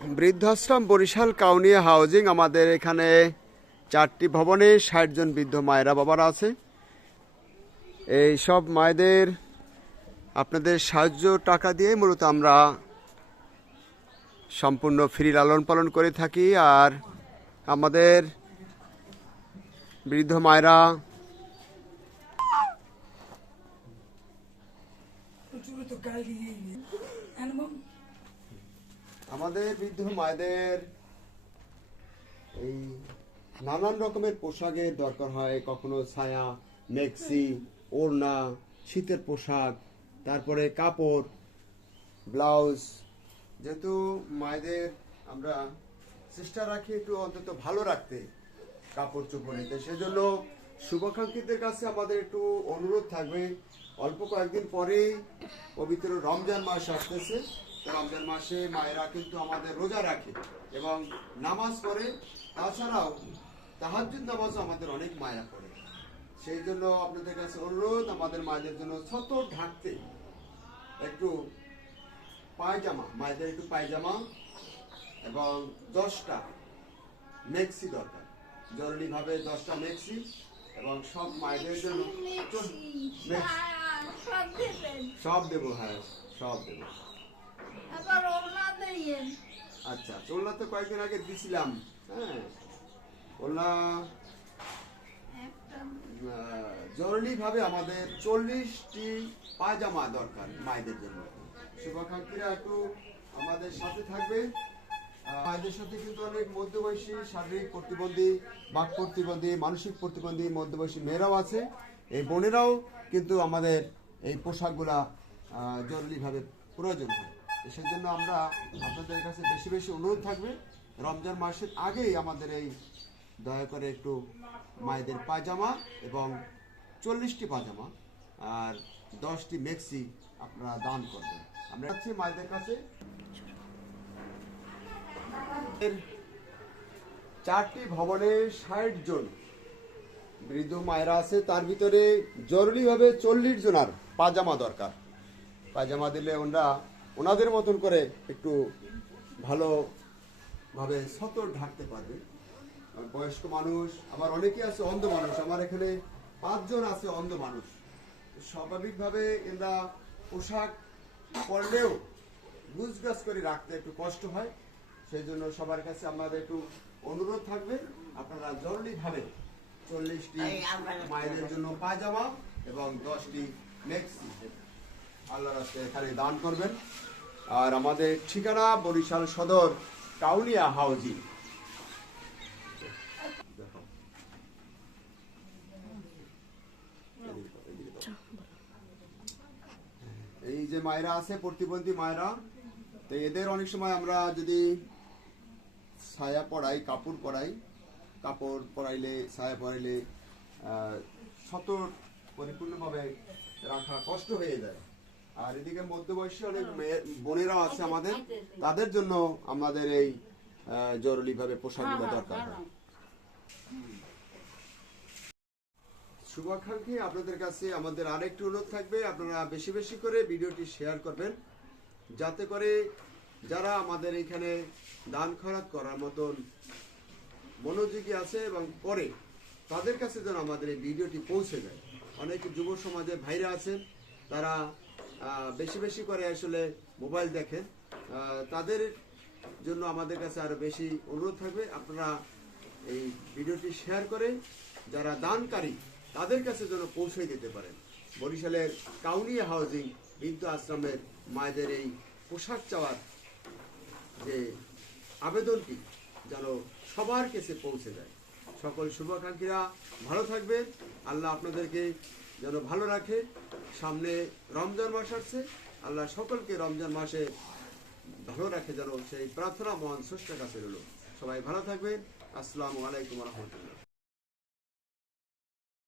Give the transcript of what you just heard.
বৃদ্ধাশ্রম বরিশাল কাউনিয়া হাউজিং, আমাদের এখানে 4টি ভবনে 60 জন বৃদ্ধ মায়েরা বাবারা আছে। এই সব মায়েদের আপনাদের সাহায্য টাকা দিয়ে মূলত আমরা সম্পূর্ণ ফ্রি লালন পালন করে থাকি। আর আমাদের বৃদ্ধ মায়েরা এই নানান রকমের পোশাকের দরকার হয়। কখনো ছায়া, মেক্সি, ওড়না, শীতের পোশাক, তারপরে কাপড়, ব্লাউজ। যেহেতু মায়েদের আমরা চেষ্টা রাখি একটু অন্তত ভালো রাখতে কাপড় চোপড়েতে, সেজন্য শুভাকাঙ্ক্ষীদের কাছে আমাদের একটু অনুরোধ থাকবে। অল্প কয়েকদিন পরেই পবিত্র রমজান মাস আসতেছে। রমজান মাসে মায়েরা কিন্তু আমাদের রোজা রাখে এবং নামাজ পড়ে। তাছাড়াও তাহাজ্জুদ নামাজও আমাদের অনেক মায়েরা পড়ে। সেই জন্য আপনাদের কাছে অনুরোধ, আমাদের মায়েদের জন্য ছোট ঢাকতে একটু পায়জামা, মায়েদের একটু পায়জামা এবং 10টা মেক্সি দরকার, জরুরিভাবে 10টা মেক্সি। এবং সব মায়েদের জন্য সব দেবো, হ্যাঁ সব দেবো। আচ্ছা, ওলা তো কয়েকদিন আগে দিছিলাম। হ্যাঁ, ওলা জরুরিভাবে আমাদের 40টি পায়জামা দরকার মায়েদের জন্য। শুভাকাঙ্ক্ষীরা একটু আমাদের সাথে থাকবে। মায়েদের সাথে কিন্তু অনেক মধ্যবয়সী, শারীরিক প্রতিবন্ধী, বাক প্রতিবন্ধী, মানসিক প্রতিবন্ধী মধ্যবয়সী মেয়েরাও আছে। এই বোনেরাও কিন্তু আমাদের এই পোশাকগুলা জরুরিভাবে প্রয়োজন হয়। সেজন্য আমরা আপনাদের কাছে বেশি বেশি অনুরোধ থাকবে, রমজান মাসের আগেই আমাদের এই দয়া করে একটু মায়েদের পায়জামা এবং 40টি পায়জামা আর 10টি মেক্সি আপনারা দান করবেন। আমরা যাচ্ছি মায়েদের কাছে। 4টি ভবনে 60 জন বৃদ্ধ মায়েরা আছে। তার ভিতরে জরুরিভাবে 40 জনার পায়জামা দরকার। পায়জামা দিলে ওনাদের মতন করে একটু ভালোভাবে সতর ঢাকতে পারবে। বয়স্ক মানুষ, আবার অনেকে আছে অন্ধ মানুষ। আমার এখানে 5 জন আছে অন্ধ মানুষ। স্বাভাবিকভাবে এরা পোশাক পরলেও গুছগাছ করে রাখতে একটু কষ্ট হয়। সেই জন্য সবার কাছে আমাদের একটু অনুরোধ থাকবে, আপনারা জরুরিভাবে 40টি মায়েদের জন্য পায়জামা এবং 10টি মেক্সি আল্লাহর রাস্তায় এখানে দান করবেন। আর আমাদের ঠিকানা বরিশাল সদর কাউনিয়া হাউজিং। এই যে মায়েরা আছে প্রতিবন্ধী মায়েরা, তো এদের অনেক সময় আমরা যদি ছায়া পরাই, কাপড় পরাইলে, ছায়া পরাইলে সতর পরিপূর্ণভাবে রাখা কষ্ট হয়ে যায়। আর এদিকে মধ্যবয়সী অনেক বোনেরা আছে আমাদের, তাদের জন্য আমাদের এই জরুরিভাবে পোশাকগুলো দরকার হয়। শুভাকাঙ্ক্ষী, আপনাদের কাছে আমাদের আরেকটি অনুরোধ থাকবে, আপনারা বেশি বেশি করে ভিডিওটি শেয়ার করবেন, যাতে করে যারা আমাদের এখানে দান খয়রাত করার মতন মনোযোগী আছে এবং পরে তাদের কাছে যেন আমাদের এই ভিডিওটি পৌঁছে যায়। অনেক যুব সমাজে ভাইরা আছেন, তারা বেশি বেশি করে আসলে মোবাইল দেখেন। তাদের জন্য আমাদের কাছে আরো বেশি অনুরোধ থাকবে, আপনারা এই ভিডিওটি শেয়ার করে যারা দানকারী তাদের কাছে যেন পৌঁছে দিতে পারেন। বরিশালের কাউনিয়া হাউজিং বৃদ্ধ আশ্রমের মায়েদের এই পোশাক চাওয়ার যে আবেদনটি যেন সবার কাছে পৌঁছে যায়। সকল শুভাকাঙ্ক্ষীরা ভালো থাকবেন, আল্লাহ আপনাদেরকে যেন ভালো রাখে। সামনে রমজান মাস আসছে, আল্লাহ সকলকে রমজান মাসে ভালো রাখে যেন, সেই প্রার্থনা মহান স্রষ্টার কাছে রইল। সবাই ভালো থাকবেন। আসসালামু আলাইকুম ওয়া রাহমাতুল্লাহ।